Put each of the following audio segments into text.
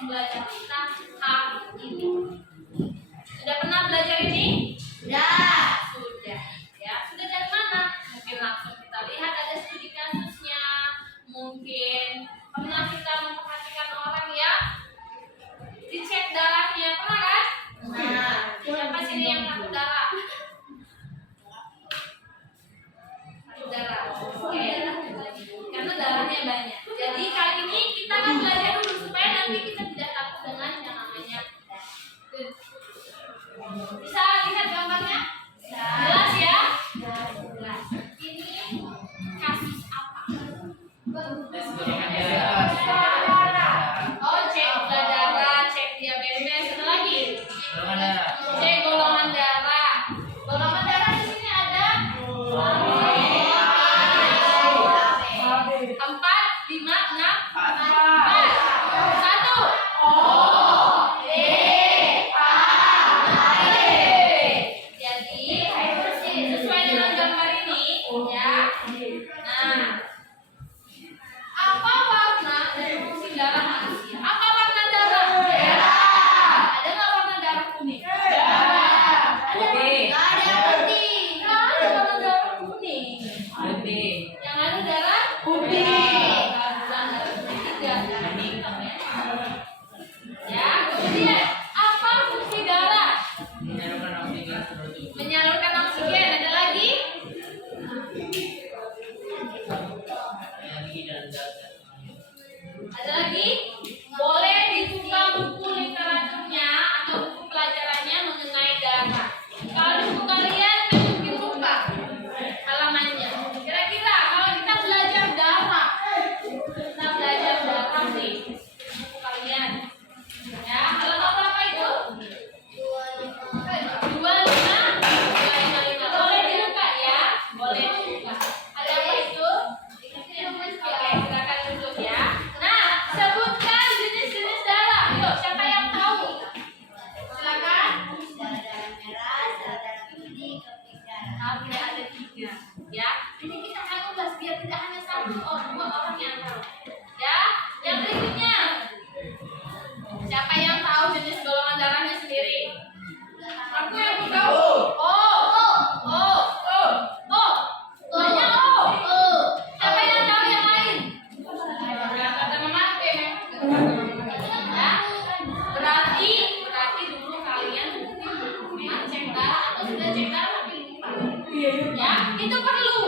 pembelajaran kita hari ini. Sudah pernah belajar ini? Sudah. Ya, sudah dari mana? Mungkin langsung kita lihat ada studi kasusnya. Mungkin pernah kita memperhatikan orang ya dicek darahnya, pernah kan? Siapa sini yang takut darah? Takut darah. Oke. Karena darahnya banyak. Jadi kali ini kita akan belajar dulu supaya nanti kita tidak takut dengan yang namanya darah. Bisa lihat gambarnya? Jelas ya? Jelas. Ini kasus apa? Oh, cek gula darah, cek diabetes, satu lagi. Cek golongan darah. Golongan darah di sini ada 4, 5, 6, 4. 1. Jadi sesuai dengan gambar ini ya. Nah, apa warna dari fungsi darah manusia? Apa warna darah? Ada nggak warna darah kuning? Ada putih. Nggak ada warna darah kuning. Yang ada darah putih. Bukan darah putih tidak. Ya, kemudian apa fungsi darah? Menyalurkan oksigen. Ada lagi? Ada lagi? Boleh dibuka buku literaturnya atau buku pelajarannya mengenai darah. Kalau di buku kalian mungkin lupa halamannya. Kira-kira kalau kita belajar darah, nih buku kalian. Ya, halaman berapa itu? 25. Boleh dibuka ya? Boleh dibuka. Ada apa itu? Oke, silakan duduk ya. Nah, sebutkan jenis-jenis darah. Yuk, siapa yang tahu? Silakan. Tidak ada 3. Ya, ini kita akan bahas biar tidak hanya 1 atau 2 orang yang tahu. Ya, yang berikutnya. Siapa yang tahu jenis golongan darahnya sendiri? Aku yang tahu. Hanya siapa yang tahu yang lain? Kata mama ya. Berarti dulu kalian mungkin cek darah atau sudah cek darah tapi lupa. Ya, itu perlu.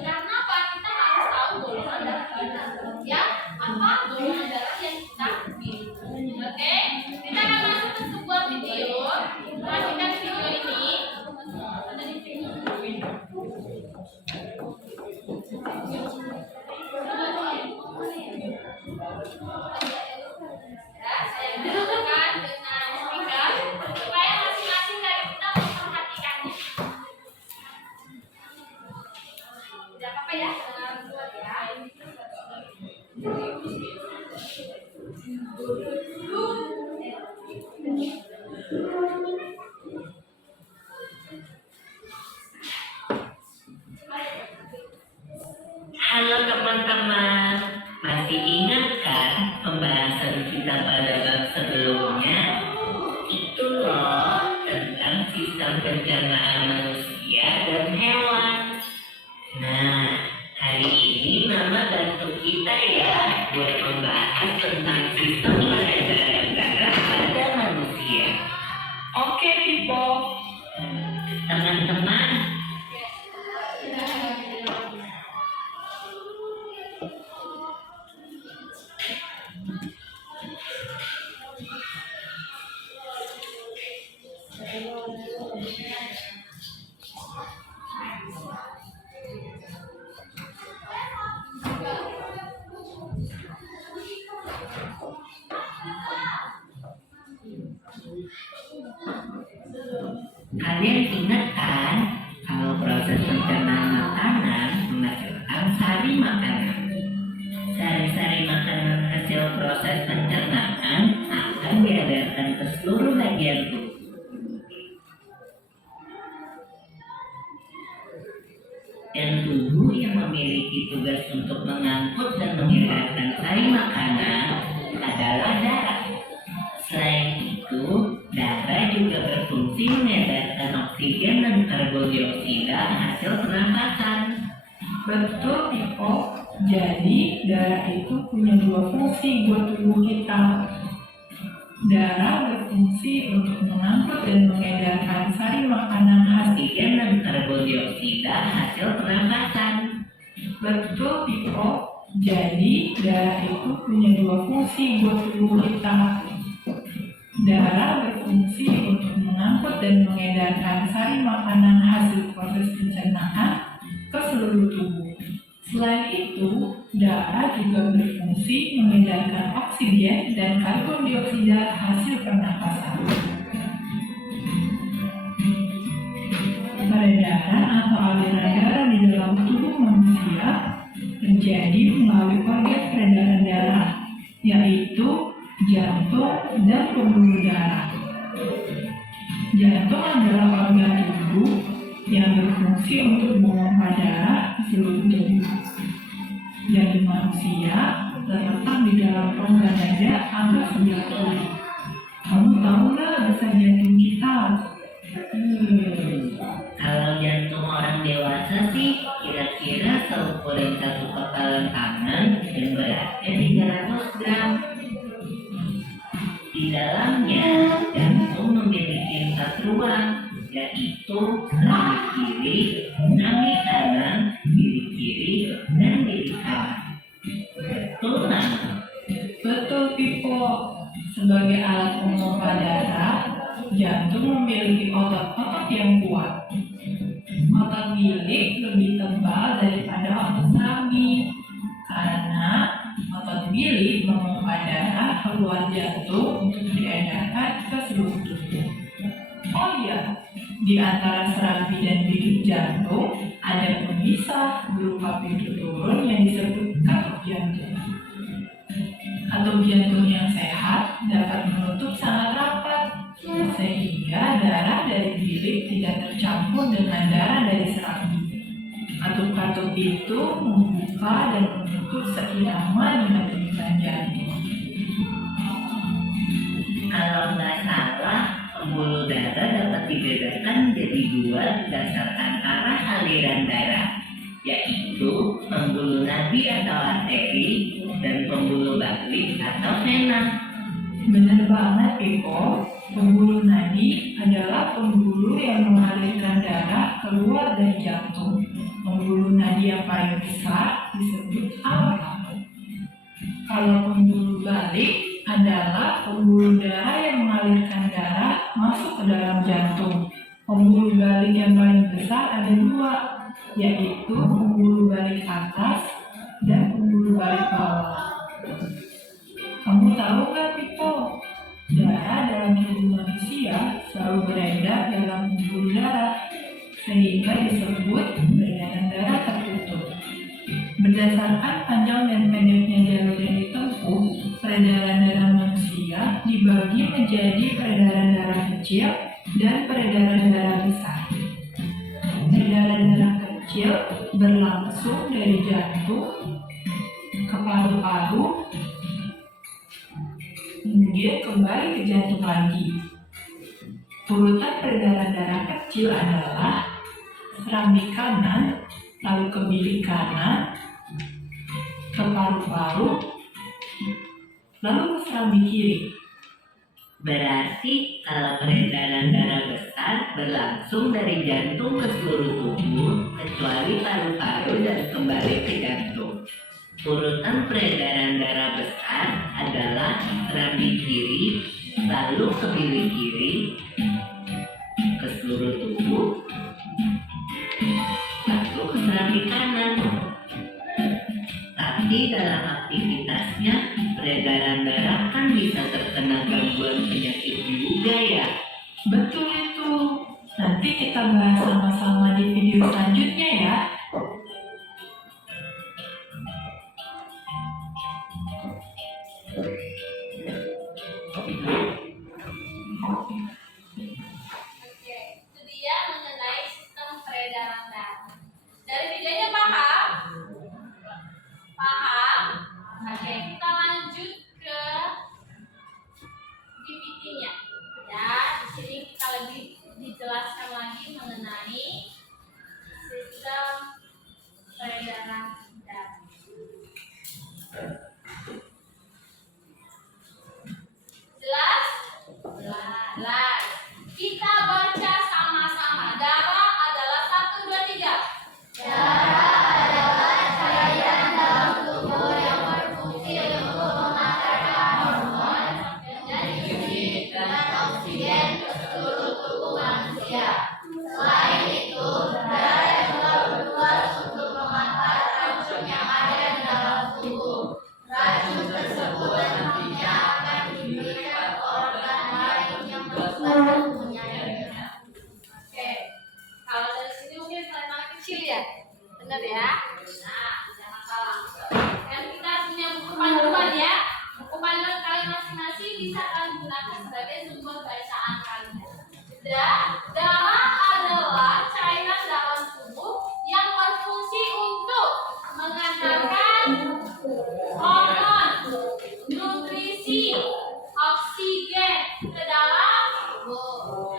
Karena apa? Kita harus tahu golongan darah kita. Ya, apa golongan darah yang kita miliki. Oke, kita akan masuk ke sebuah video. Perhatikan video ini. Ada di sini. Ya, saya gunakan dengan speaker supaya masing-masing dari kita memperhatikannya. Tidak apa-apa ya, dengan kuat ya. Halo teman-teman, masih ingat kan pembahasan kita pada bab sebelumnya? Itu loh tentang sistem pencernaan manusia dan hewan. Nah, hari ini Mama bantu kita ya buat membahas tentang sistem peredaran darah pada manusia. Oke, people. Teman-teman, kalian ingat kan kalau proses pencernaan makanan menghasilkan sari makanan. Sari-sari makanan hasil proses pencernaan akan diedarkan ke seluruh bagian tubuh. Dan tubuh yang memiliki tugas untuk mengangkut dan mengedarkan sari makanan adalah karbon dioksida hasil pernapasan. Betul, Piko. Jadi, darah itu punya dua fungsi buat tubuh kita. Darah berfungsi untuk mengangkut dan mengedarkan sari makanan khas. Oksigen dan karbon dioksida hasil pernapasan. Betul, Piko. Jadi, darah itu punya dua fungsi buat tubuh kita. Darah berfungsi untuk mengangkut dan mengedarkan sari makanan hasil proses pencernaan ke seluruh tubuh. Selain itu, darah juga berfungsi mengedarkan oksigen dan karbon dioksida hasil pernapasan. Peredaran atau aliran darah di dalam tubuh manusia terjadi melalui organ peredaran darah, yaitu jantung dan pembuluh darah. Jantung adalah organ tubuh yang berfungsi untuk memompa darah ke seluruh tubuh. Jantung manusia terletak di dalam rongga dada angka sebelah kiri. Kamu tahu nggak besar jantung kita? Kalau jantung orang dewasa sih kira-kira seukuran satu kepalan tangan dan beratnya 300 gram. Di dalamnya jantung memiliki 4 ruang, yaitu serambi kiri, serambi kanan, diri kiri, dan diri kanan. Betul nggak? Betul, Pipo. Sebagai alat pemompa darah, jantung memiliki otot-otot yang kuat. Otot bilik lebih tebal daripada otot serambi karena otot bilik memompa darah keluar jantung untuk diedarkan ke seluruh tubuh. Oh iya, di antara serambi dan bilik jantung ada pemisah berupa pintu turun yang disebut katup jantung. Katup jantung yang sehat dapat menutup sangat rapat sehingga darah dari bilik tidak tercampur dengan darah dari serambi. Katup-katup itu membuka dan menutup seirama dengan denyutan jantung. Kalau nggak salah, pembuluh darah dapat dibedakan menjadi 2 berdasarkan arah aliran darah, yaitu pembuluh nadi atau arteri dan pembuluh balik atau vena. Benar banget, Piko. Pembuluh nadi adalah pembuluh yang mengalirkan darah keluar dari jantung. Pembuluh nadi yang paling besar disebut aorta. Kalau pembuluh balik adalah pembuluh darah yang mengalirkan darah masuk ke dalam jantung. Pembuluh balik yang paling besar ada 2, yaitu pembuluh balik atas dan pembuluh balik bawah. Kamu tahu nggak, Piko? Darah dalam tubuh manusia selalu beredar dalam pembuluh darah, sehingga disebut peredaran darah tertutup. Berdasarkan panjang dan pendeknya jalur yang ditempuh, peredaran darah manusia dibagi menjadi peredaran darah kecil dan peredaran darah besar. Peredaran darah kecil berlangsung dari jantung ke paru-paru, kemudian kembali ke jantung lagi. Urutan peredaran darah kecil adalah serambi kanan, lalu ke bilik kanan, ke paru-paru, lalu ke serambi kiri. Berarti kalau peredaran darah besar berlangsung dari jantung ke seluruh tubuh kecuali paru-paru dan kembali ke jantung. Urutan peredaran darah besar adalah serambi kiri, lalu ke bilik kiri, ke seluruh tubuh, lalu ke serambi kanan. Tapi dalam aktivitasnya, peredaran darah kan bisa terkena gangguan penyakit juga ya. Betul itu. Nanti kita bahas sama-sama di video selanjutnya ya. Oke, itu dia mengenai sistem peredaran darah. Dari videonya paham? Paham? Oke, kita lanjut ke PPT-nya. Ya, di sini kita lebih dijelaskan lagi mengenai masing-masing bisa kalian gunakan sebagai sumber bacaan kalian. Dan darah adalah cairan dalam tubuh yang berfungsi untuk mengantarkan hormon, nutrisi, oksigen ke dalam seluruh.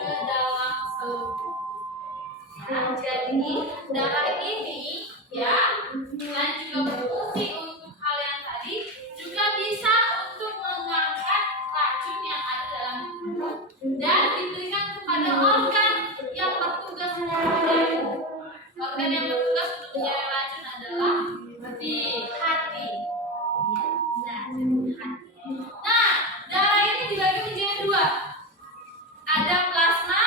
Nah, jadi darah ini ya, dan juga berfungsi untuk hal yang tadi, juga bisa untuk mengangkat racun yang ada dalam tubuh dan diberikan kepada organ yang bertugas untuk menjaga. Organ yang bertugas untuk menjaga racun adalah di hati. Nah, hati. Nah, darah ini dibagi menjadi dua. Ada plasma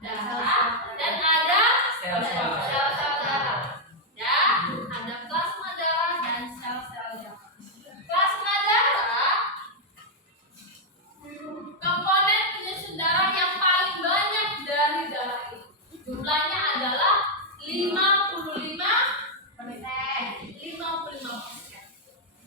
darah dan ada sel-sel darah. Ya, ada plasma darah dan sel-sel darah. Plasma darah komponen penyusun darah yang paling banyak dari darah itu. Jumlahnya adalah 55%.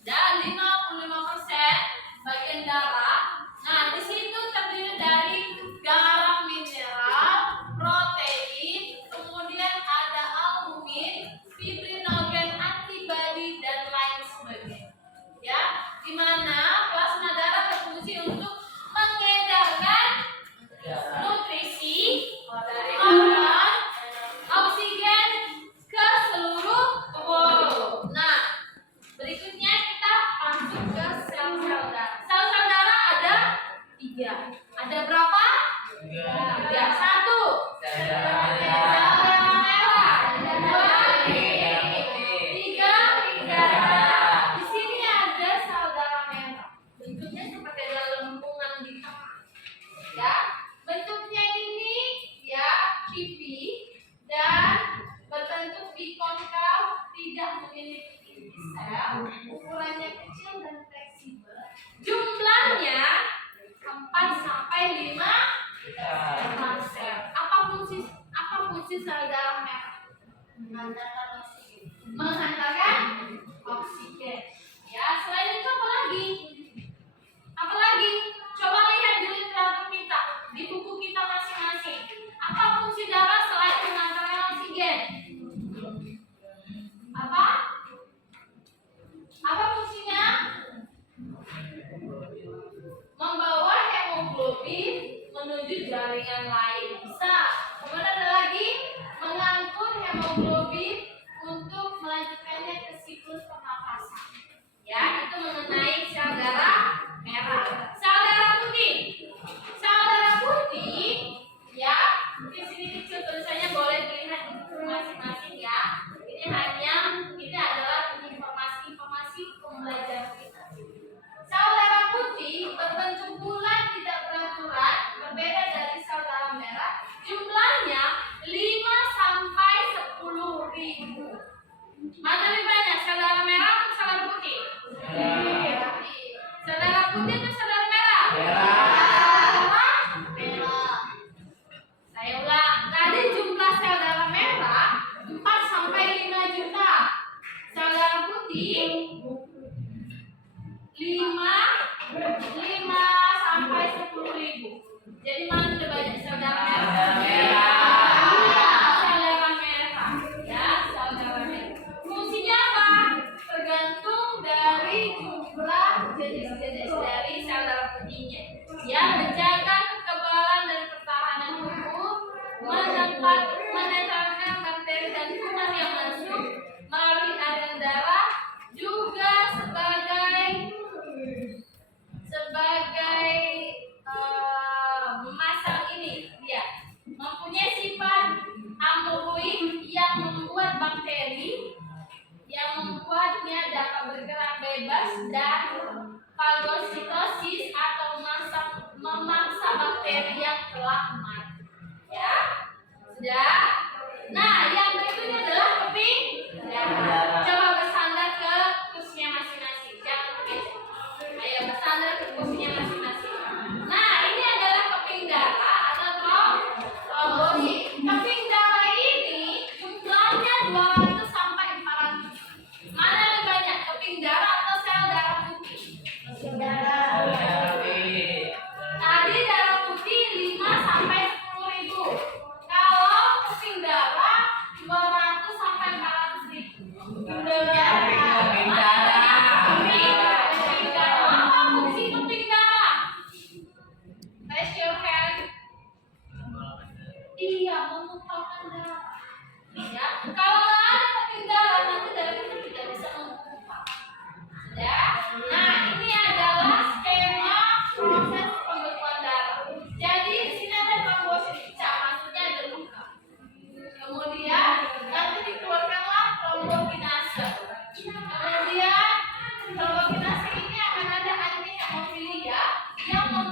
Dan 55% bagian darah. Nah, di situ terdiri dari garam mineral, protein, kemudian ada albumin, fibrinogen, antibodi dan lain sebagainya. Ya, di mana plasma darah berfungsi untuk mengedarkan nutrisi dari organ, oksigen ke seluruh tubuh. Nah, berikutnya kita masuk ke sel-sel darah. Sel-sel darah ada 3. Ada berapa? 3. 1. Sel darah merah. 2. 3. Darah. Di sini ada sel darah merah. Bentuknya seperti ada lempungan di tengah. Ya, bentuknya ini ya pipi dan berbentuk bikonkav, tidak memiliki inti sel, ukurannya kecil dan fleksibel. Jumlahnya 4 sampai 5 sel. Apa fungsi sel darah merah? Menghantarkan oksigen. Ya, selain itu apa lagi? Apa lagi? Coba lihat di literatur kita, di buku kita masing-masing. Apa fungsi darah selain mengantarkan oksigen? Apa? Apa fungsinya? Membawa hemoglobin menuju jaringan lain. Bisa. Kemudian ada lagi mengangkut hemoglobin untuk melanjutkannya ke siklus pernapasan. Ya, itu mengenai sel darah merah. Sel darah putih. Sel darah putih, ya, di sini kecil tulisannya, boleh dilihat di buku masing-masing ya. Ini adalah informasi pembelajaran kita. Sel darah putih berbentuk bulat, tidak beraturan, berbeda dari sel darah merah. Jumlahnya 5 sampai 10 ribu. Mana lebih banyak, sel darah merah atau sel darah putih?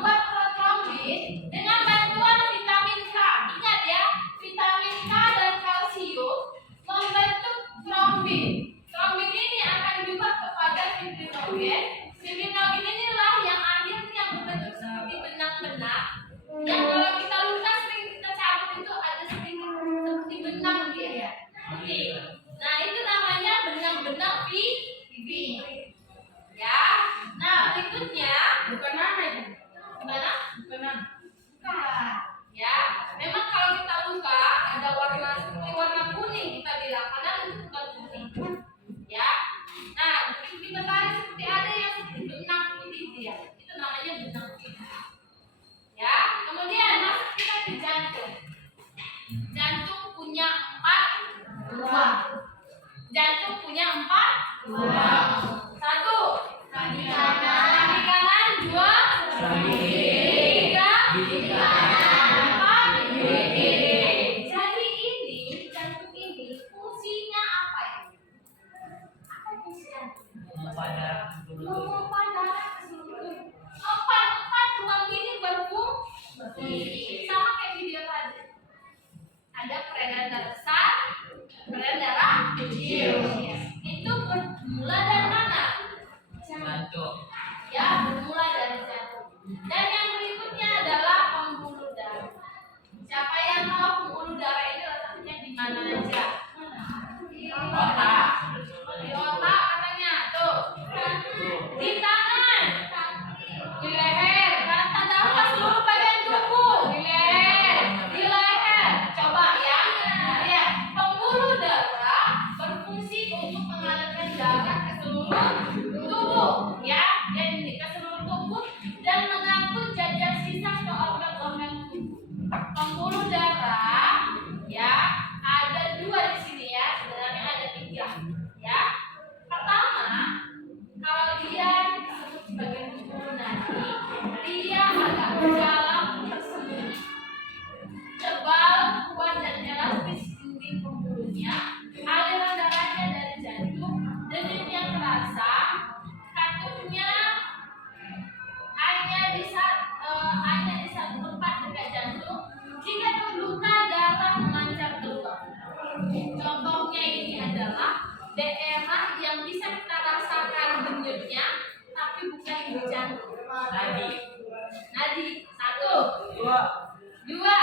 membuat trombin dengan bantuan vitamin K. Ingat ya, vitamin K dan kalsium membentuk trombin. Trombin ini akan diubah kepada fibrinogen. Fibrinogen inilah yang akhirnya berbentuk seperti benang-benang. Yang kalau kita luka sering kita cabut itu ada sering seperti benang dia ya. Oke. Nah itu namanya benang-benang fibrin. Ya. Nah berikutnya bukan mana itu? Gimana? Bukan. Ya. Memang kalau kita luka ada warna seperti warna kuning kita bilang, padahal itu bukan kuning. Ya. Nah begitu kita tarik seperti ada yang seperti benang putih dia. Itu namanya benang fibrin. Ya. Kemudian masuk kita ke jantung. Jantung punya 4 lubang. Jantung punya 4 lubang. 1 kaki kanan, 2 kaki kiri, 3 kaki kanan, 4 kaki kiri. Jadi ini jantung ini fungsinya apa ini? Apa fungsi jantung? Memompa darah ke seluruh tubuh. 4 lubang ini berfungsi sama kayak video tadi. Ada peredaran darah besar, peredaran darah kecil. Itu bermula dari mana? Jantung. Ya, bermula dari jantung. Dan yang berikutnya adalah pembuluh darah. Siapa yang tahu pembuluh darah ini letaknya di mana aja? Di otak. Di otak katanya. Tuh. Di tangan. Di leher. Kata darah seluruh bagian tubuh. Di leher. Di leher. Coba ya. Ya, pembuluh darah berfungsi untuk mengalirkan darah ke seluruh tubuh, ya, dan ke seluruh tubuh dan mengangkut jajar sisa ke organ-organ tubuh. Pembuluh darah, ya, ada 2 di sini ya, sebenarnya ada 3, ya. Pertama, kalau dia disebut sebagai pembuluh nadi, dia agak dalam tersembunyi. Tebal, kuat dan elastis dinding pembuluhnya, aliran darahnya dari jantung, denyutnya terasa, katupnya hanya di satu tempat dekat jantung. Jika terluka, darah memancar keluar. Contohnya ini adalah daerah yang bisa kita rasakan denyutnya, tapi bukan di jantung. Nadi. 1, 2, 3.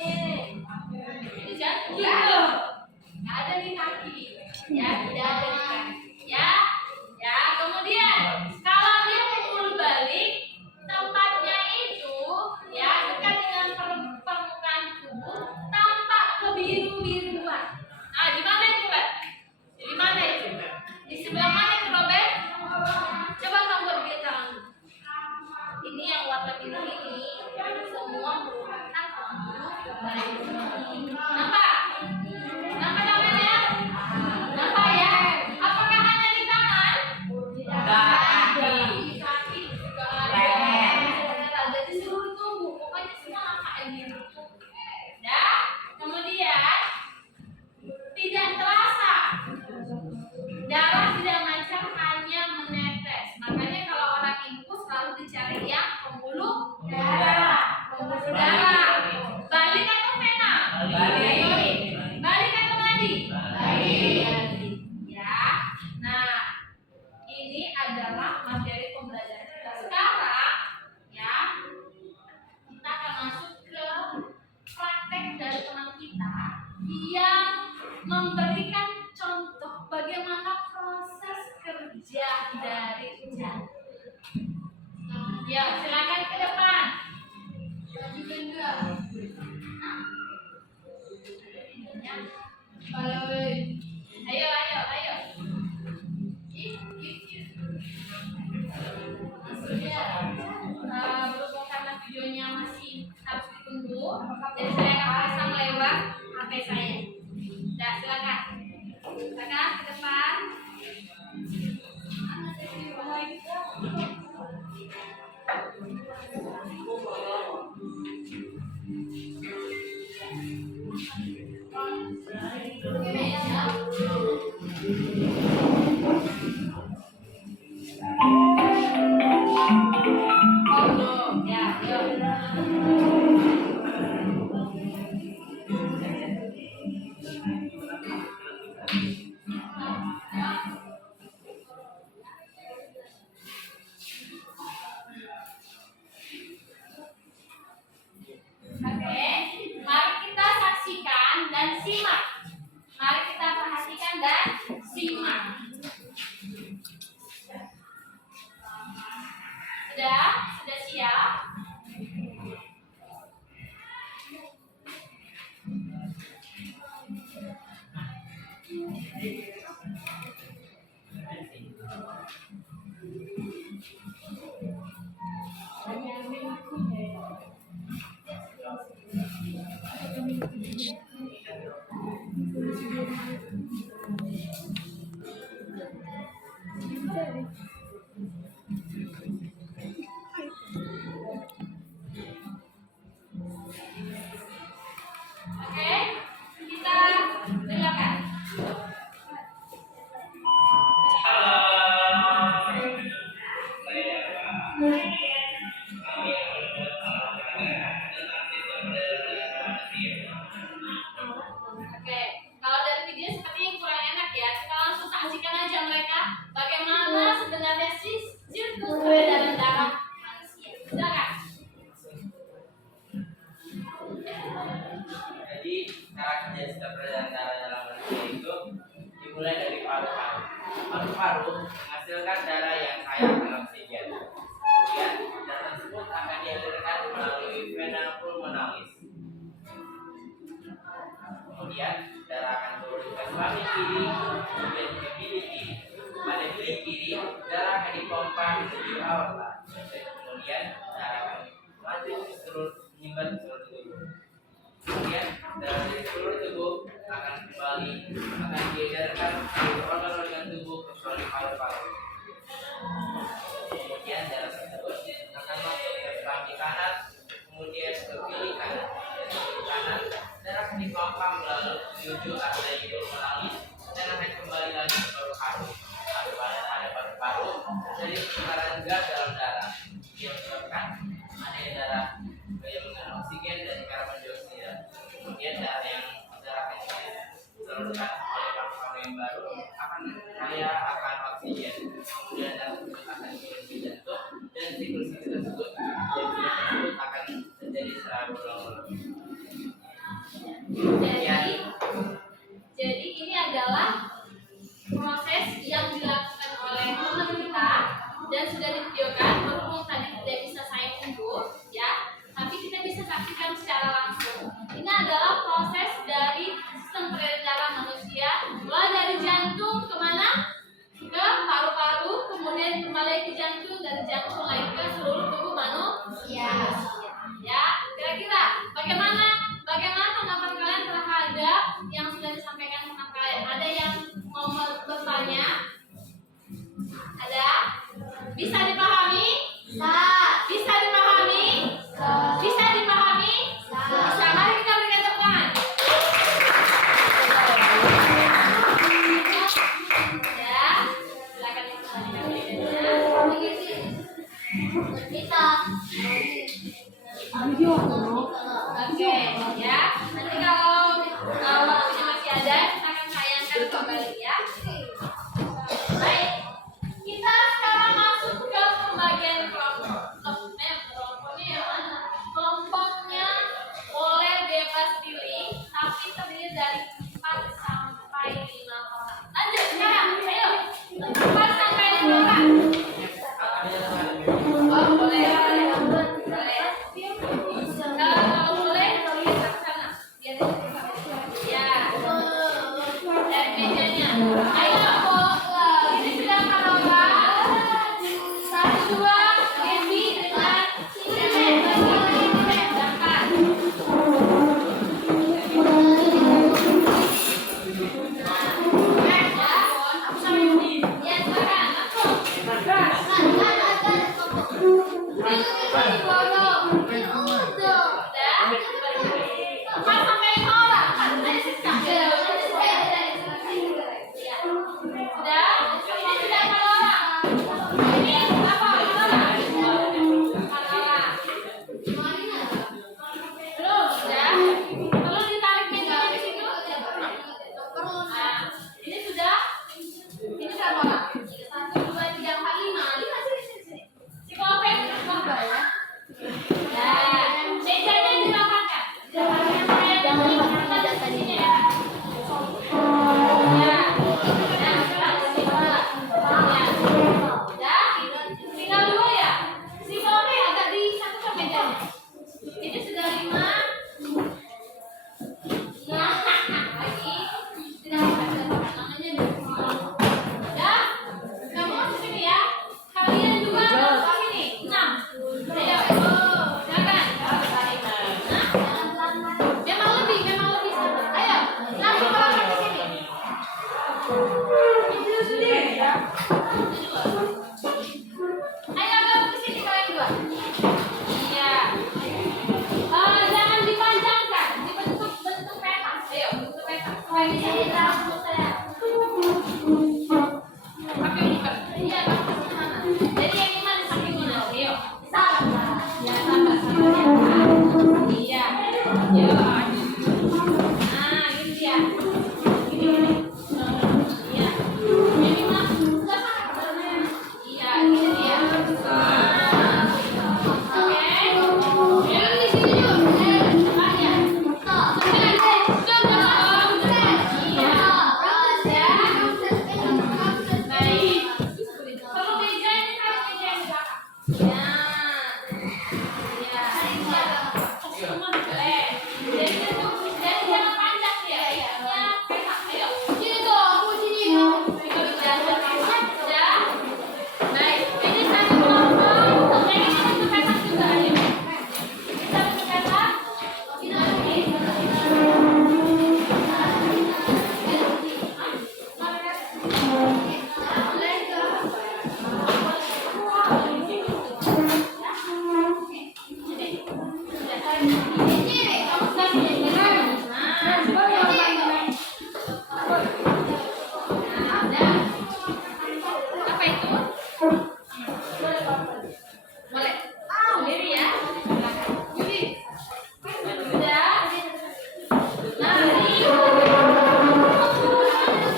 Ini jantung nggak ada di kaki, ya, tidak ada di kaki, ya, ya. Kemudian kalau dia pembuluh balik, tempatnya itu, ya, dekat dengan permukaan tubuh, tampak kebiru-biruan. Nah, gimana Sudah siap? Oke, kita silakan. Oke, kalau dari video sepertinya kurang enak ya. Kita langsung saksikan aja mereka bagaimana sebenarnya sirkus peredaran darah manusia. Silakan. Jadi cara kerja sistem peredaran darah dalam manusia itu dimulai dari paru-paru. Paru-paru menghasilkan darah yang kaya akan oksigen. Kemudian darah tersebut akan dialirkan melalui vena pulmonalis. Kemudian darah akan turun ke selaput kiri, kemudian ke bilik kiri. Pada bilik kiri, darah akan dipompa menuju aorta. Dan kemudian darah akan maju ke seluruh menyebar ke seluruh tubuh. Kemudian dari seluruh tubuh akan diedarkan ke organ-organ tubuh kecuali paru-paru. Kemudian darah tersebut akan masuk ke selaput kanan, kemudian ke bilik kanan. Dan bilik kanan darah akan dipompa menuju arteri pulmonalis dan akan kembali lagi ke paru-paru. Ada paru-paru dari pertukaran gas dalam darah yang menyebabkan adanya darah yang mengandung oksigen dan karbon dioksida. Kemudian darah akan disalurkan oleh paru-paru yang baru akan kaya akan oksigen. Kemudian darah tersebut akan dikirim ke jantung dan siklus tersebut akan terjadi secara berulang-ulang. Jadi ini adalah proses yang dilakukan oleh teman kita dan sudah divideokan. Berhubung tadi tidak bisa saya unduh, ya, tapi kita bisa saksikan secara langsung. Ini adalah proses dari sistem peredaran manusia, mulai dari jantung kemana? Ke paru-paru, kemudian kembali ke jantung, dari jantung lagi ke seluruh tubuh manusia. Ya, kira-kira bagaimana tanggapan kalian terhadap yang sudah disampaikan sama kalian? Ada yang mau bertanya? Ada? Bisa dipahami? Bisa dipahami? Bisa dipahami? Bisa. Mari kita berikan tepuk tangan. Ya, silakan dilanjutkan penelitiannya. Bisa. Oke, ya. Nanti kalau waktunya masih ada, kita akan tayangkan kembali ya. Baik, kita sekarang masuk ke pembagian kelompok. Kelompoknya yang mana? Kelompoknya boleh bebas pilih, tapi terdiri dari 4 sampai 5 orang. Lanjut sekarang, ayo. 4 sampai 5 orang. Oh, boleh. Kalau boleh, kita ke sana. Biar Ya. Ya. Boleh. Jadi jangan panjang ya. Ya. Ayo. Sini dong, sini dong. Ya. Baik. Ini satu kelompok. Yang ini satu petak juga ya. Kita satu petak. Kita apa itu? Boleh. Sendiri ya. Udah. Nah, ini.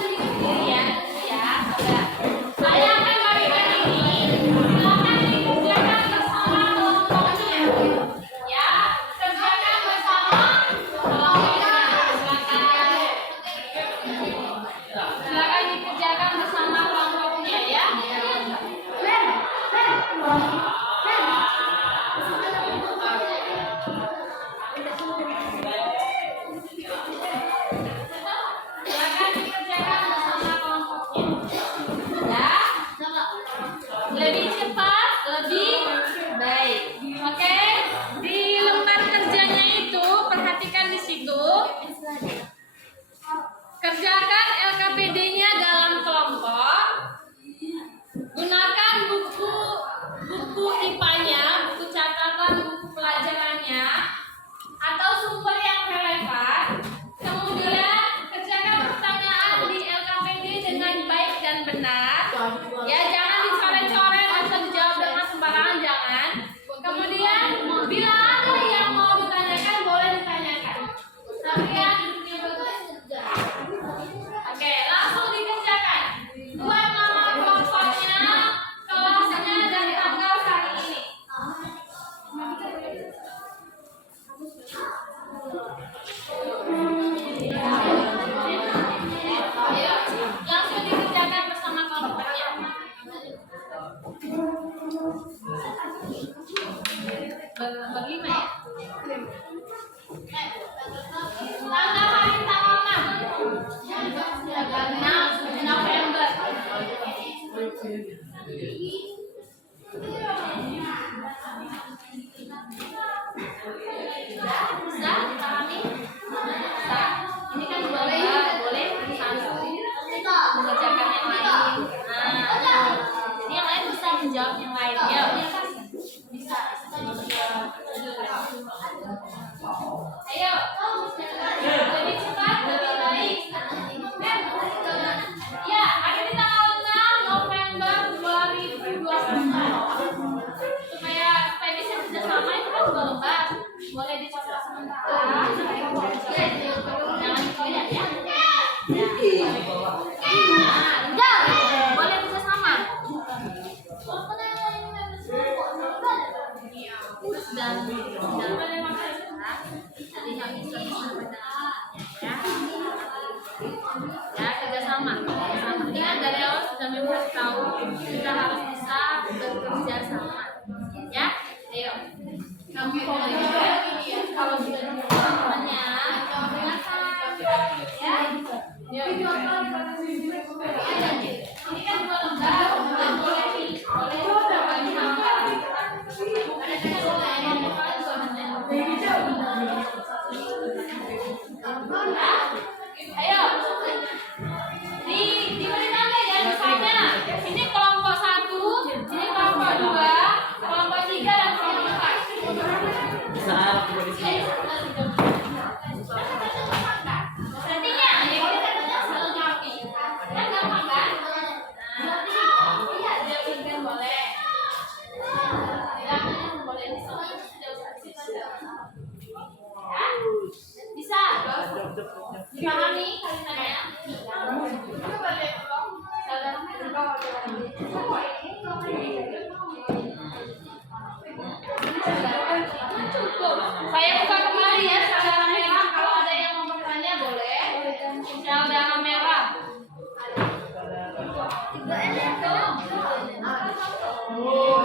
Sendiri ya. Ya, udah. Saya akan bagikan ini. Silakan dikerjakan bersama kelompoknya. Ya, kerjakan bersama kelompoknya. Silakan dikerjakan bersama kelompoknya ya. Silakan dikerjakan bersama kelompoknya. Ya. Lebih cepat, lebih baik. Oke. Di lembar kerjanya itu perhatikan di situ. Kerjakan LKPD-nya dalam kelompok. Gunakan buku IPA-nya, buku catatan, buku pelajarannya, atau sumber yang relevan. Kemudian kerjakan pertanyaan di LKPD dengan baik dan benar. Ya, jangan dicoret-coret atau dijawab dengan sembarangan, jangan. Kemudian bila ada yang mau ditanyakan boleh ditanyakan. Tapi ya duduknya bagus. Oke, langsung dikerjakan. Buat nama kelompoknya, kelasnya dari tanggal hari ini. Ayo, langsung dikerjakan bersama kelompoknya. Bagaimana ya? Tanggal hari tanggal 6 November. Bisa dipahami? Bisa. Ini kan boleh satu mengerjakan yang lain. Jadi yang lain bisa menjawab yang lain. Ya, bisa. Ayo, lebih cepat, lebih baik. Ya, ada di tanggal 6 November 2021. Supaya bisa kerjasama itu kan 2 lembar. Boleh dicoret sementara. Jangan dikoyak ya. Nah, boleh kerjasama. Dan ya kerjasama. Ingat dari awal sudah memang tahu kita harus bisa bekerja sama. Ya, ayo. Kamu kalau sudah temannya, ya. Ini kan 2 lembar, boleh berbagi sama. Ayo, diberitahu ya misalnya ini kelompok 1, ini kelompok 2, kelompok 3 dan kelompok 4. Saat tiba di sini. Artinya ya kita selalu ngerti. Kan gampang kan? Iya, diajarkan boleh. Tidak boleh bisa. Dipahami kalimatnya? Saya buka kembali ya saudara merah. Kalau ada yang mau bertanya boleh. Saudara merah.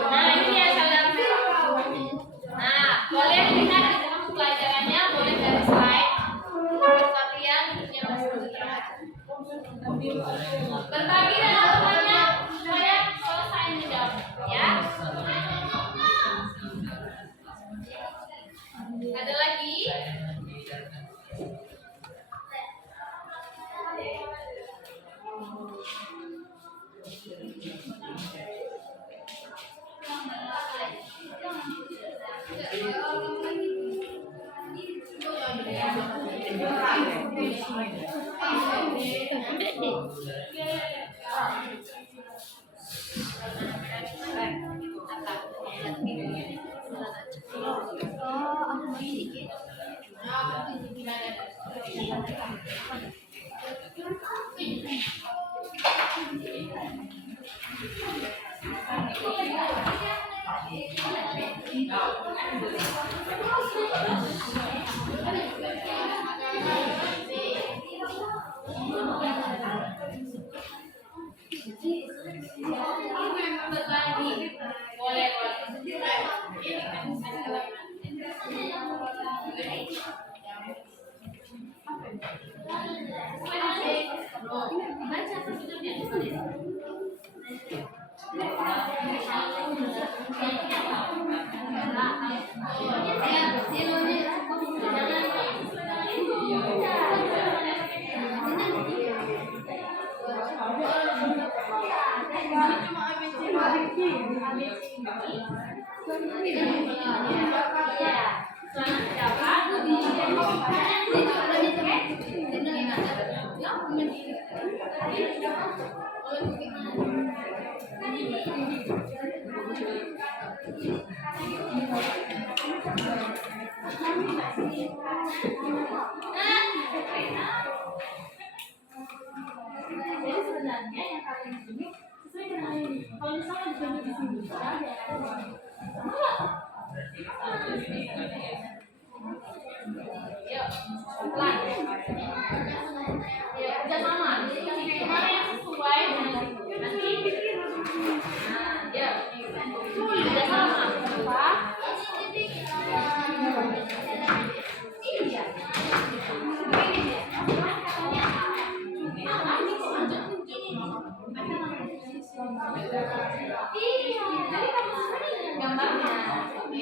Nah ini dia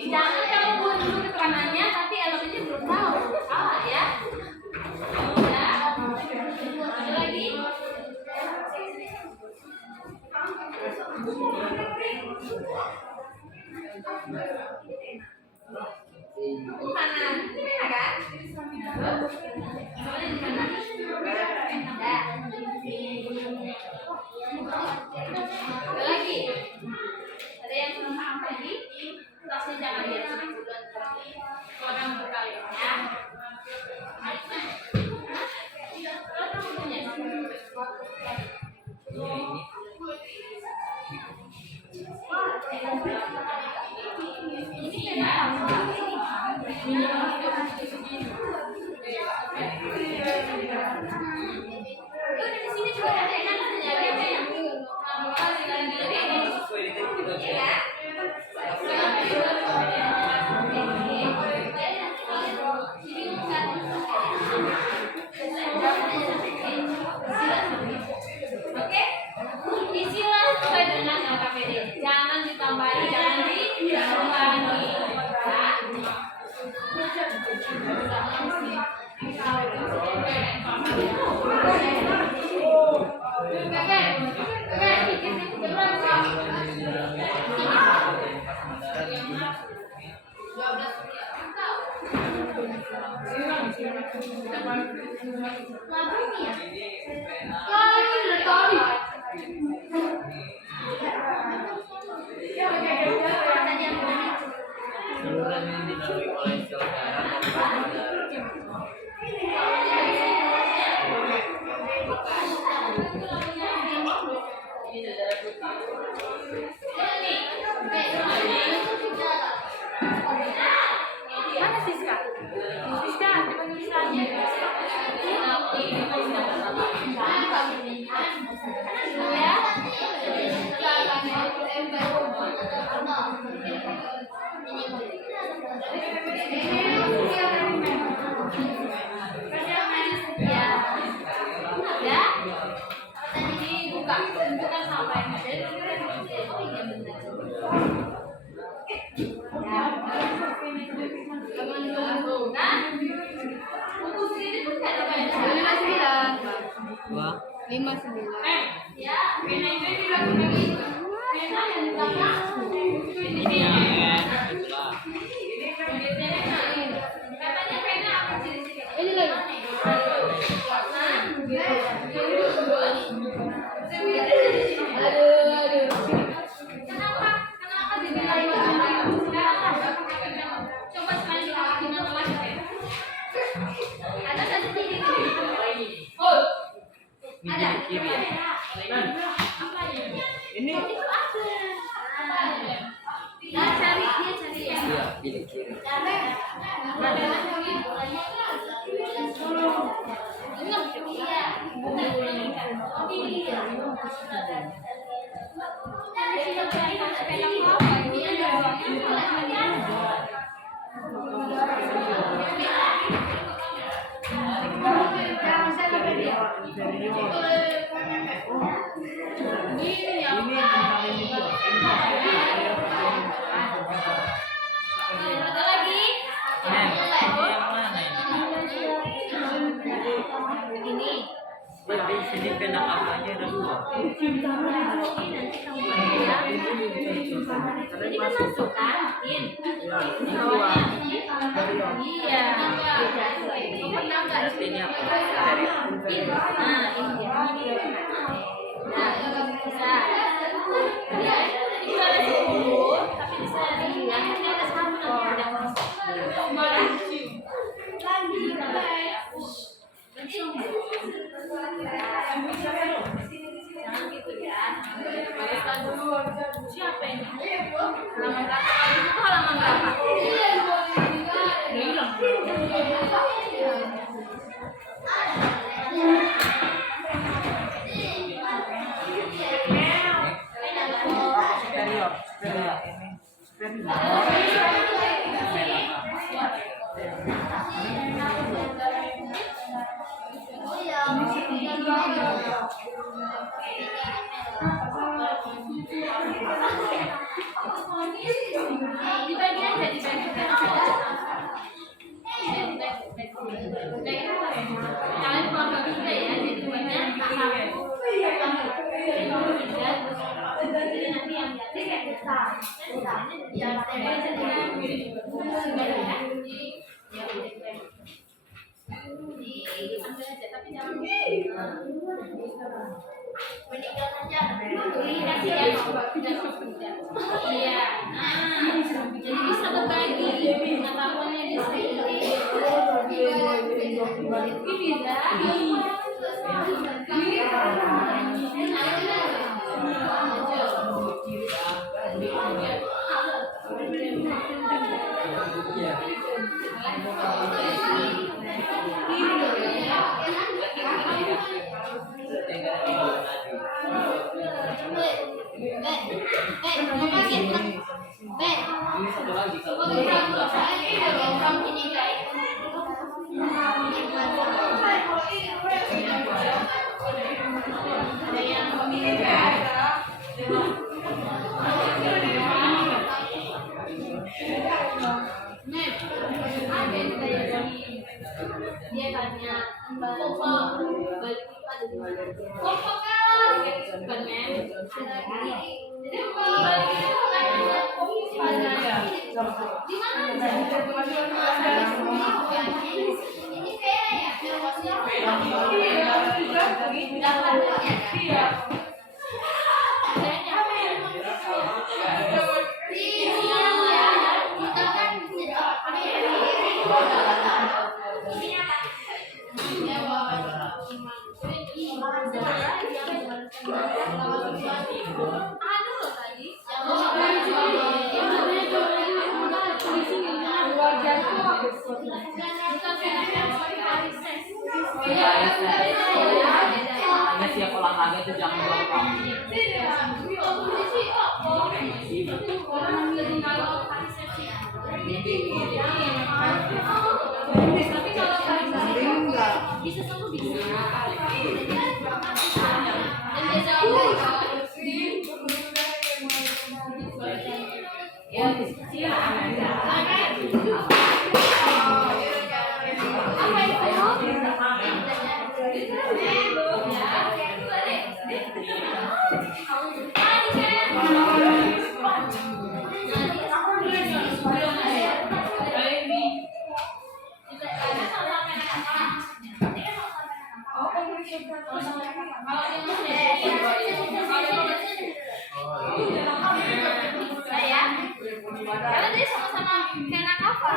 Jangan kamu buat dulu keterangannya, tapi elemennya belum tahu. Salah ya. Ya. Ada lagi? Mana? Ini mana kan? Soalnya di mana? Ada. Ada lagi? Ada yang belum paham lagi? Kelasnya jangan lihat duluan tapi orang berkali ya. Di sini juga ada yang Oke, isilah sesuai dengan LKPD. Jangan ditambahi, jangan dikurangi. Saluran yang dilalui oleh sel darah dan pembuluh Mana Siska? Siska, dipanggil Siska. cari ya. Iya, pilih kiri. Ada lagi? Yang mana ini? Ini. Tapi sini pena apanya ada dua. Ini kan masuk kan? Bawahnya. Iya. Kau pernah nggak? Berarti ini apa? Nah, ini dia. Nah, bisa. Ya, itu ada 10, tapi bisa dibilang nanti ada 1 nanti ada jangan gitu ya. Balaskan dulu. Siapa ini? Halaman berapa? Itu halaman berapa? Hilang. Dibagi aja, dibagi. Kalian keluarga juga ya, jadi banyak jadi nanti yang diambil aja, tapi jangan meninggal saja. Kasih ya, iya. Jadi bisa berbagi pengetahuannya di sini. Ini satu lagi kalau dia tanya ini siap olahraga itu jangan gampang. Tapi kalau bisa sembuh bisa. Dan dia jauh. Karena dia sama-sama kena cover.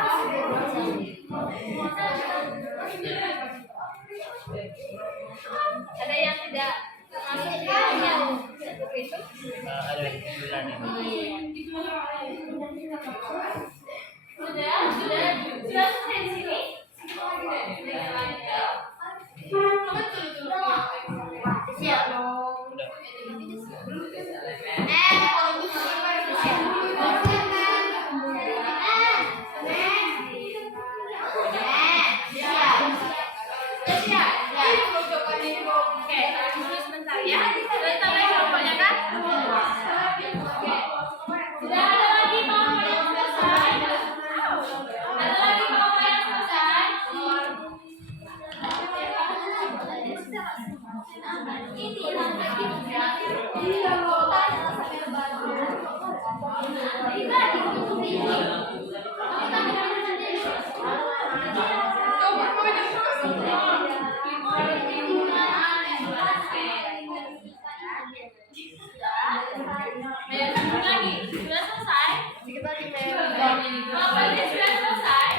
Ada yang tidak masuk yang seperti itu? Ada 9 ini. Kelompoknya sudah selesai.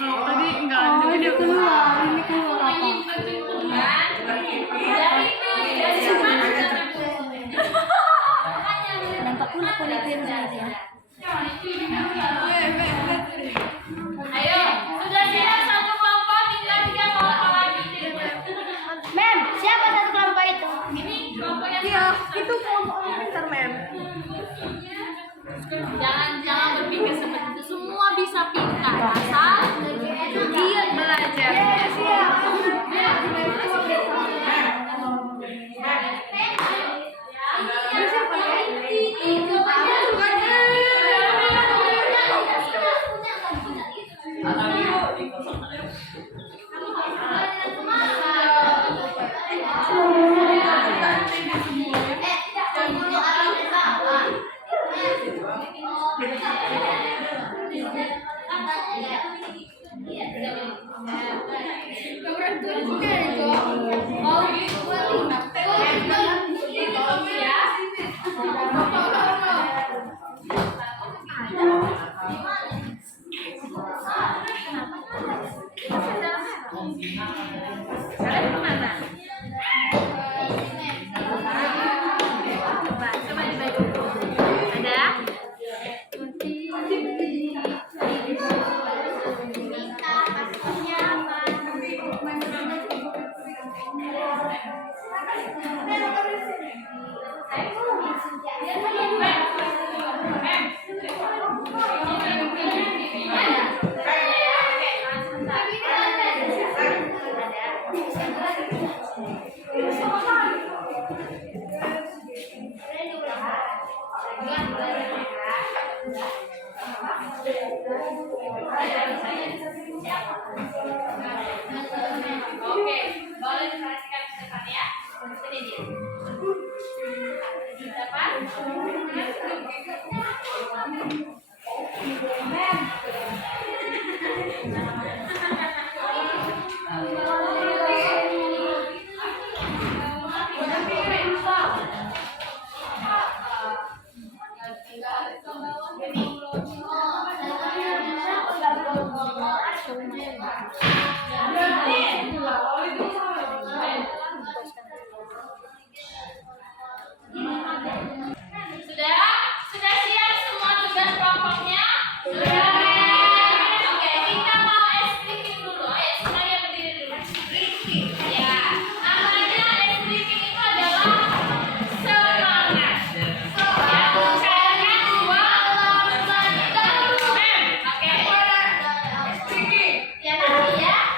Tadi enggak ada, jadi dia keluar. Ini keluar apa? Dampak kulit saja. Ayo, sudah siap satu kelompok, tinggal 3 kelompok lagi. Mem, siapa satu kelompok itu? Ini kelompok yang Itu kelompok orang pintar, Mem. jangan berpikir seperti itu. Semua bisa pintar asal giat belajar. Oke, boleh diperhatikan ke depan ya. Ini dia. Dapat? Sudah siap semua tugas kelompoknya? Sudah. Oke, kita mau es briefing dulu. Ayo semuanya berdiri dulu. Briefing. Ya, namanya es briefing itu adalah semangat. Ya, caranya 2, 3. Oke. Ya nanti ya.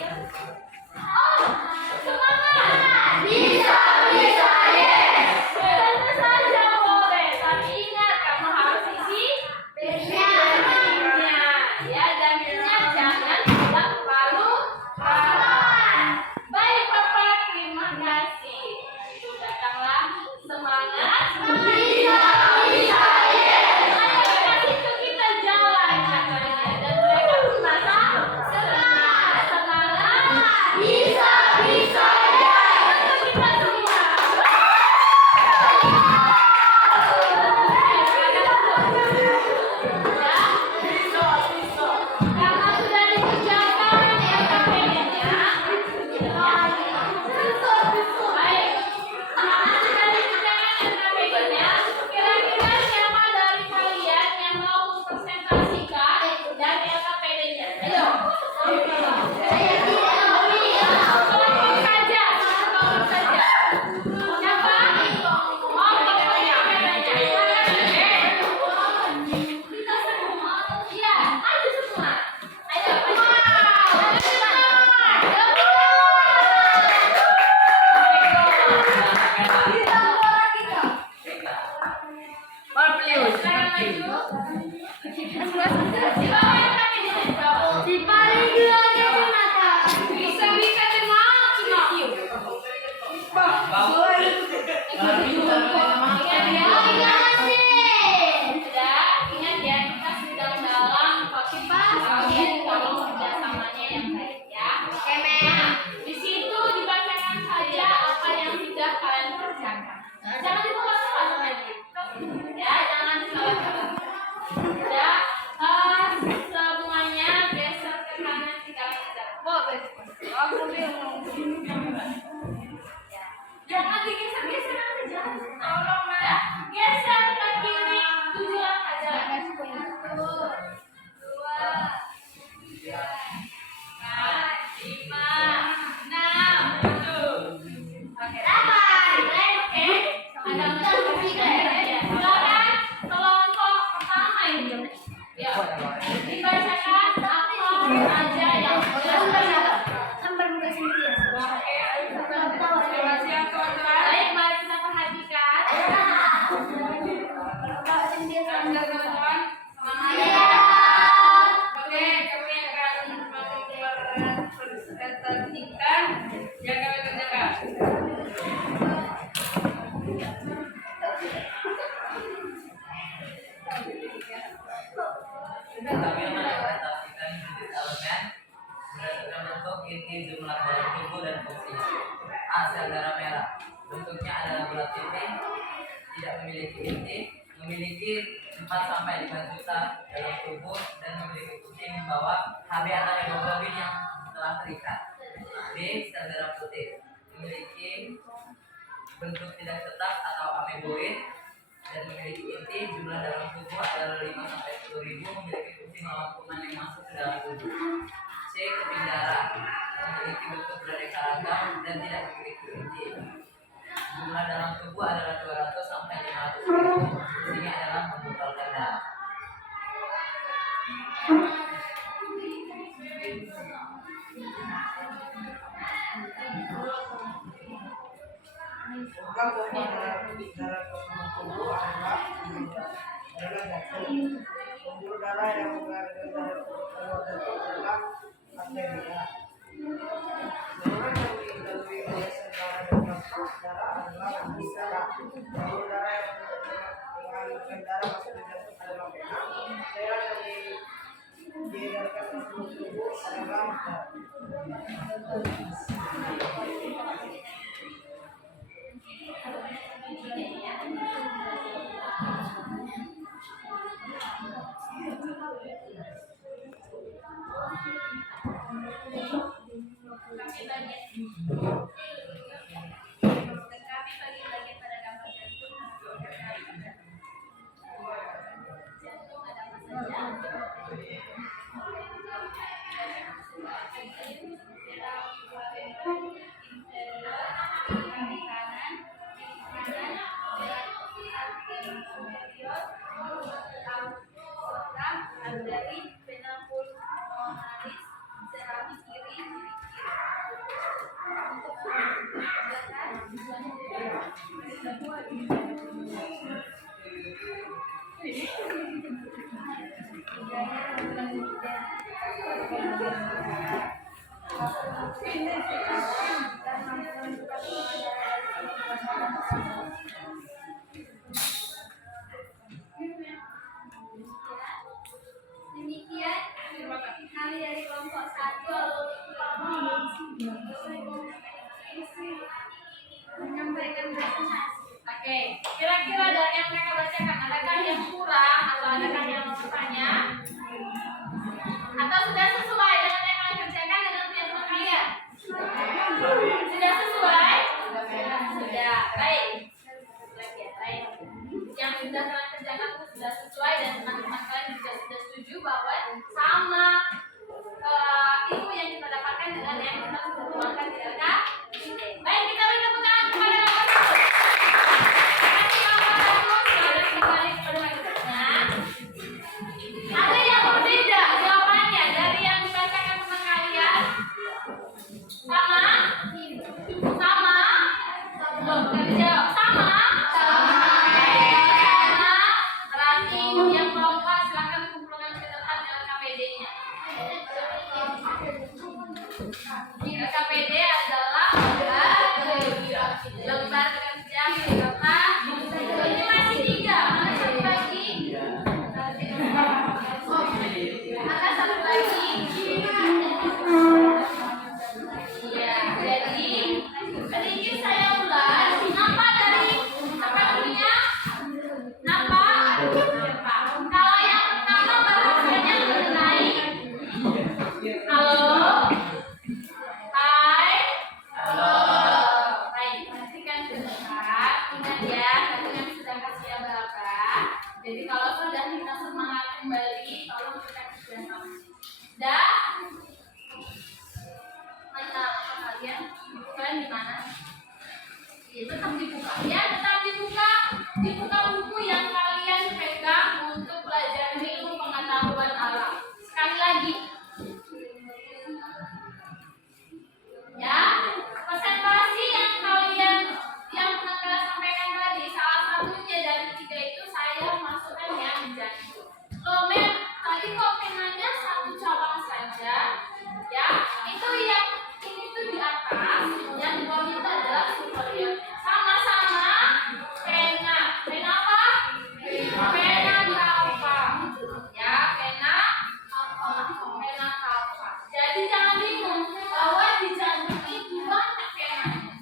Oh, semangat! Bisa, tentu saja boleh. Tapi ingat, kamu harus isi daminya. Ya, damirnya jangan bilang palu. Baik, Bapak. Terima kasih. Datanglah semangat. Ayo kita jalan katanya. Dan mereka pun merasa semangat. Untuk kita semua. Karena sudah dikerjakan LKPD-nya. Baik. Karena sudah dikerjakan LKPD-nya, kira-kira siapa dari kalian yang mau mempresentasikan dari LKPD-nya? Ayo. Kelompok saja. Siapa? Oh, kita semua. Iya, ayo semua. Ayo, ingat ya, kita sedang dalam bagian kalau kerjasamanya yang baik ya. Nah, di situ dibacakan saja apa yang sudah kalian kerjakan. Jangan dibuka-buka lagi. Ya, jangan dibuka-buka. Ya, semuanya geser ke kanan 3 meter. Jangan digeser-geser nanti jangan. Tolong ya. Geser ke kiri 7 langkah jalan. 1, 2, 3, 4, 5, 6, 7. Oke. Oke. Ada 4 ya. Silakan kelompok pertama ini. Ya. Dibacakan apa aja yang sudah baik, mari kita perhatikan. Teman-teman, semangat ya. Oke, kami akan mempresentasikan yang kami kerjakan. Kami menpresentasikan jenis elemen berdasarkan bentuk, inti, jumlah dalam tubuh dan fungsinya. A. Sel darah merah. Bentuknya adalah bulat titik, tidak memiliki inti, memiliki 4-5 juta dalam tubuh dan memiliki fungsi membawa Hb atau hemoglobin yang telah terikat. B. Sel darah putih. Memiliki bentuk tidak tetap atau ameboid dan memiliki inti, jumlah dalam tubuh adalah 5-10 ribu, memiliki fungsi melawan kuman yang masuk ke dalam tubuh. C. Keping darah. Memiliki bentuk beraneka ragam dan tidak memiliki inti. Jumlah dalam tubuh adalah 200-500 ribu. Fungsinya adalah mengumpulkan darah. Pembuluh darah yang mengalir dari keluar dari adalah arteria. Saluran yang dilalui oleh sel darah dan transport darah adalah darah. Pembuluh darah yang mengalirkan darah masuk ke jantung adalah vena. Cairan yang diedarkan ke seluruh tubuh adalah darah. Kami pada gambar jantung. Jantung ada apa saja? Dari vena pulmonalis, serapi kiri, Demikian kami dari kelompok 1 menyampaikan presentasi. Oke, kira-kira dari yang mereka bacakan adakah yang kurang atau adakah yang mau bertanya? Atau sudah sesuai dengan yang kalian kerjakan dengan teman kalian? Sudah sesuai? Sudah. Baik. Baik. Yang sudah kalian kerjakan itu sudah sesuai dan teman-teman kalian juga sudah setuju bahwa sama ilmu yang kita dapatkan dengan yang kita sudah tuangkan di LK. Baik, kita beri tepuk tangan kepada nomor 1. Kasih nomor 1 sudah kembali kepada lanjutnya. Ada yang berbeda jawabannya dari yang dibacakan teman kalian? Sama? Sama? Belum, dari jawab. Sama? Sama. Berarti yang kelompok silakan kumpulkan catatan LKPD-nya. LKPD adalah lembar kerja serta ini masih 3, ada satu lagi. Ada satu lagi. Ya, jadi sedikit saya ulas. Nama dari tepatnya nama. Kalau yang pertama bahasanya mengenai halo. Hai. Halo. Baik, perhatikan sebentar. Ingat ya, tadi yang sudah kasih aba-aba. Jadi kalau sudah kita semangat kembali, tolong kita kerjakan. Dan mana kalian? Kalian di mana? Ya, tetap dibuka. Ya, tetap dibuka. Dibuka buku yang kalian pegang untuk belajar ilmu pengetahuan alam. Sekali lagi. Ya, presentasi yang kalian yang pernah kalian sampaikan tadi, salah satunya dari 3 itu saya masukkan ya di jantung. Loh, Mem, tadi kok penanya satu cabang saja? Ya, itu yang ini tuh di atas, yang di bawah itu adalah superior. Sama-sama pena. Pena apa? Pena kalpa. Ya, pena pena kalpa. Jadi jangan bingung bahwa di jantung itu banyak penanya.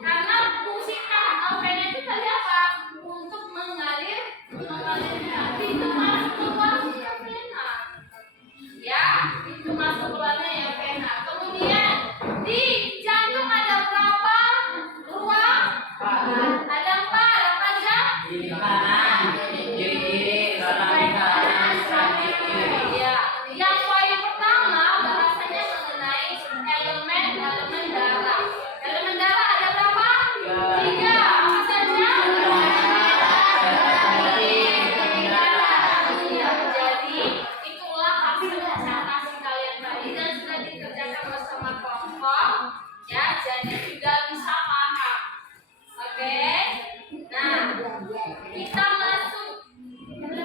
Karena fungsi pena itu tadi apa? Untuk mengalir pintu masuk keluarnya pena. Ya, pintu masuk keluarnya ya pena. Kemudian di jantung ada berapa ruang? Ada 4, apa aja? Kiri kanan, kiri kiri, kanan kanan, kiri kiri. Ya, yang poin pertama bahasanya mengenai elemen darah. Elemen darah ada berapa? 3. Apa saja? Ya, jadi itulah hasil presentasi kalian tadi dan sudah dikerjakan bersama kelompok. Ya, jadi sudah bisa paham. Oke. Nah, kita masuk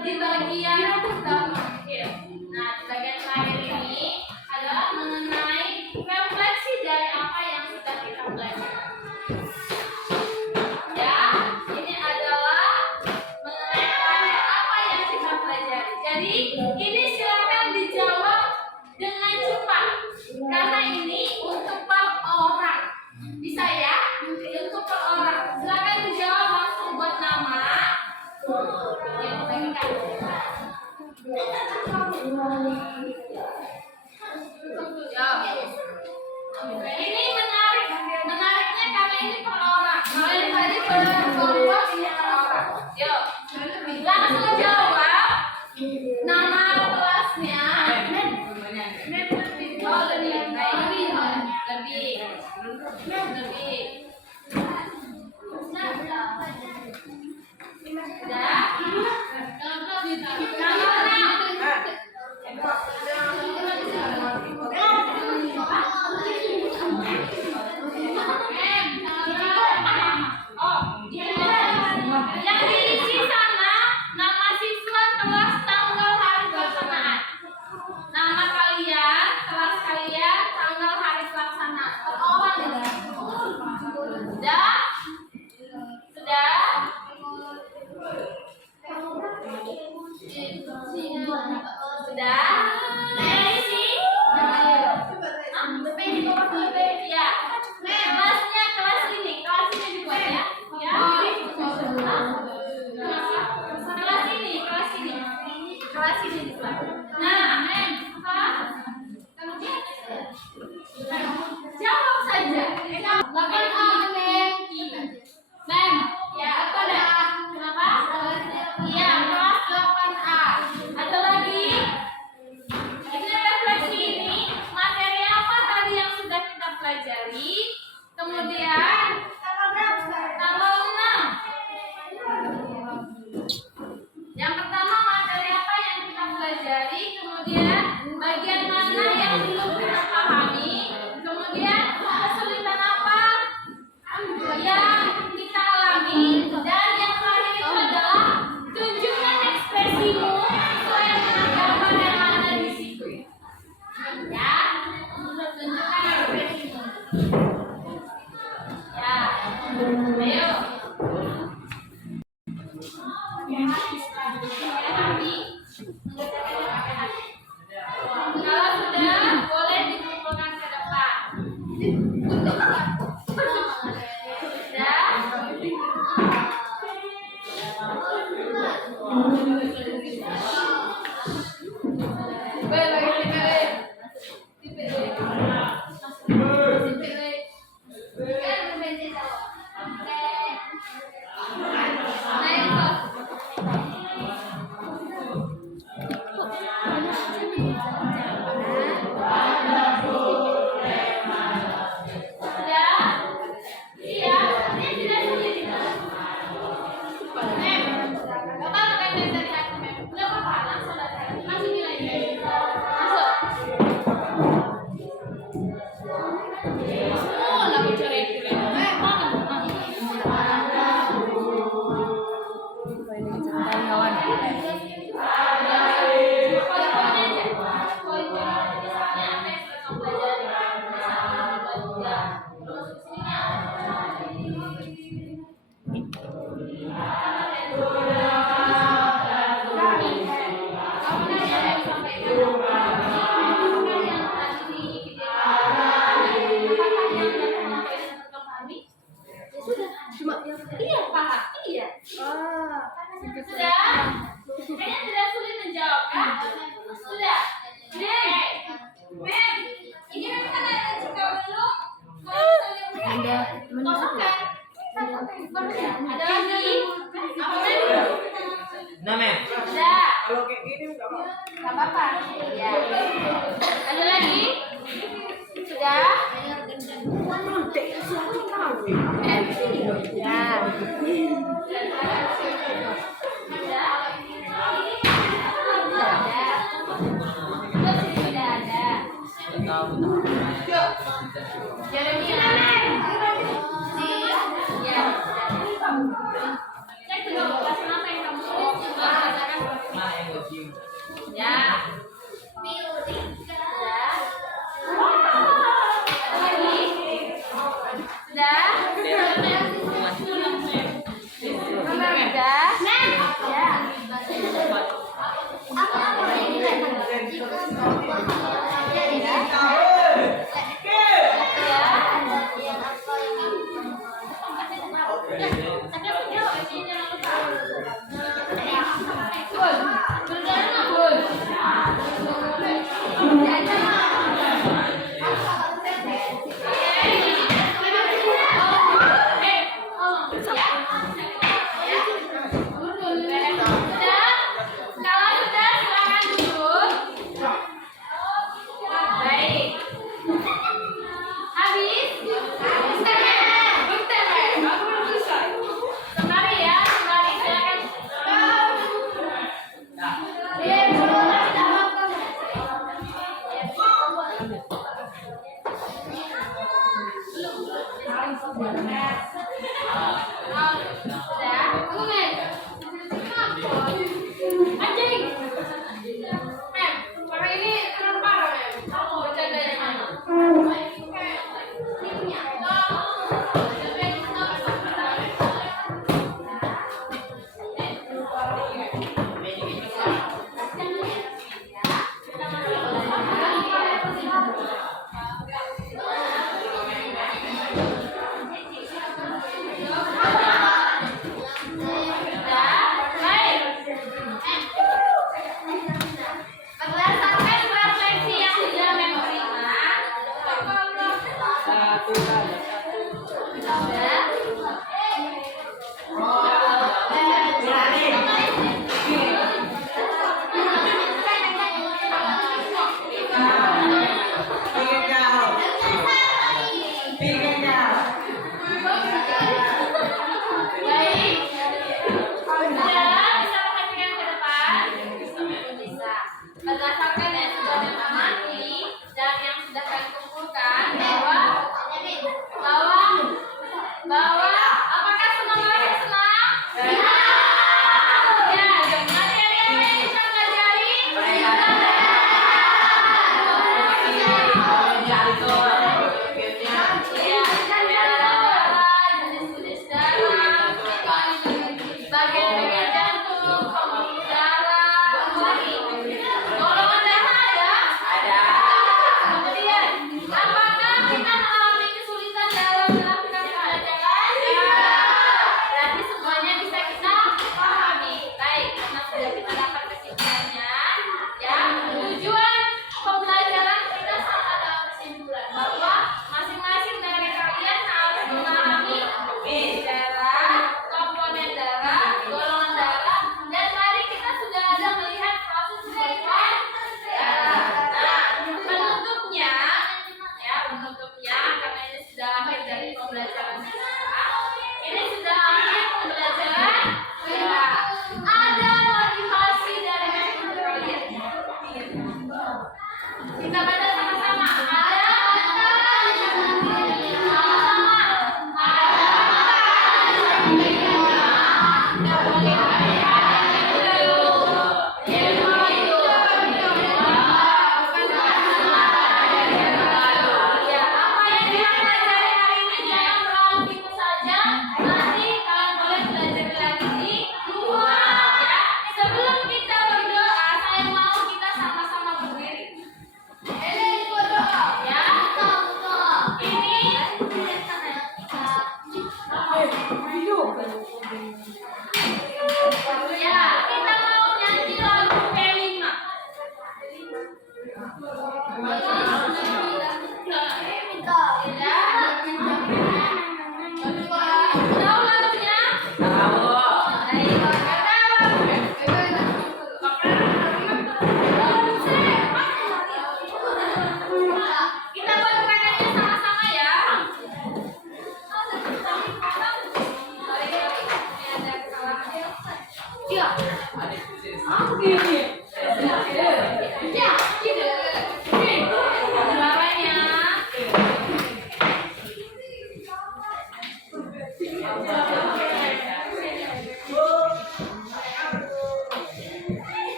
di bagian terakhir. Nah, di bagian terakhir ini adalah mengenai refleksi dari apa yang sudah kita pelajari. Ya, ini adalah mengenai apa yang kita pelajari. Jadi, ini silakan dijawab dengan cepat. Karena ini untuk per orang. Bisa ya? Untuk per orang. Silakan dijawab langsung buat nama. Ya, bagikan. Ini menarik. Menariknya karena ini per orang. Kalian tadi berkelompok ini per orang. Yuk, langsung jawab nama kelasnya. Oh, lebih baik. Lebih. Sudah. Oh, di pelajari. Kemudian tanggal 6. Yang pertama materi apa yang kita pelajari, kemudian bagian mana yang belum kita pahami, kemudian kesulitan apa yang kita alami, dan yang terakhir itu adalah tunjukkan ekspresimu sesuai dengan gambar yang ada di situ. Ya, tunjukkan ekspresimu. Ya, ayo. Kalau sudah, boleh dikumpulkan ke depan. Iya, paham. Iya. Sudah? Kayaknya tidak sulit menjawab, kan? Sudah. Mem, ini kan kita ada jika belum. Ada. Kosongkan. Ada lagi? Apa Mem? Nah, Mem. Sudah. Kalau kayak gini enggak apa. Gak apa-apa. Ya. Ada lagi? Sudah? Ya. Cek dulu pelajaran apa yang kamu belajarkan. Mana yang gue cium? Ya. Lagi? Sudah?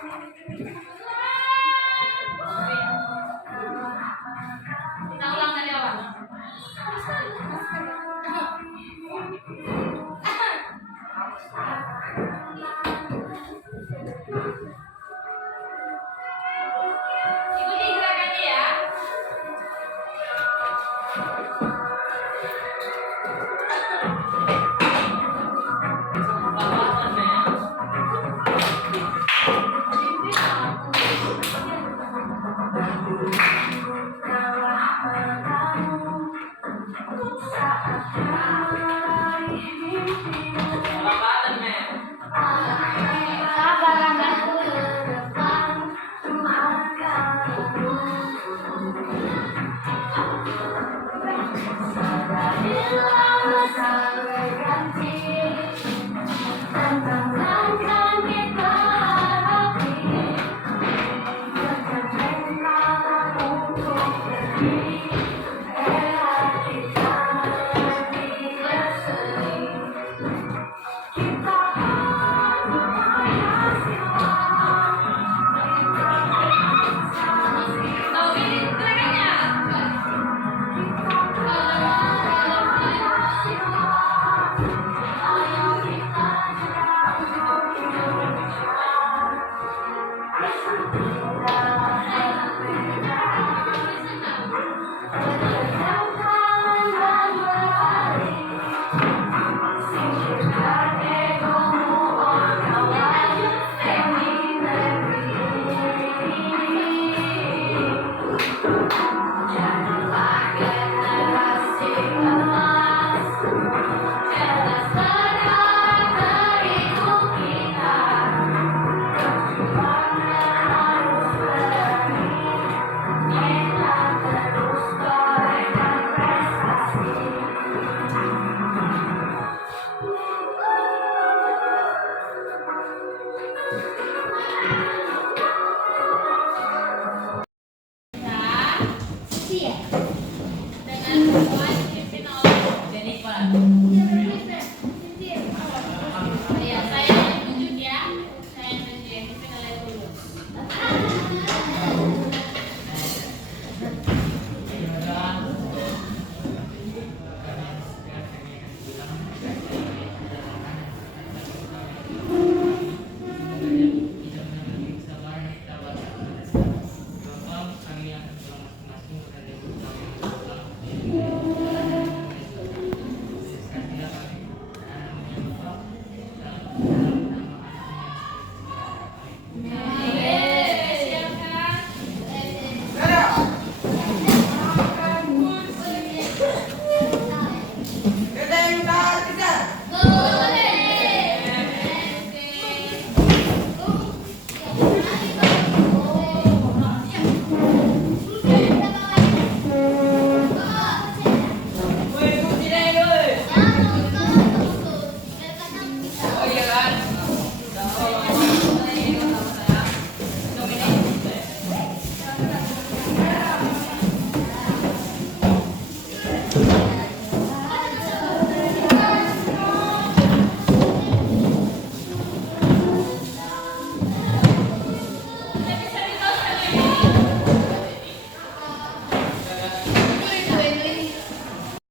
Kita ulang dari awal.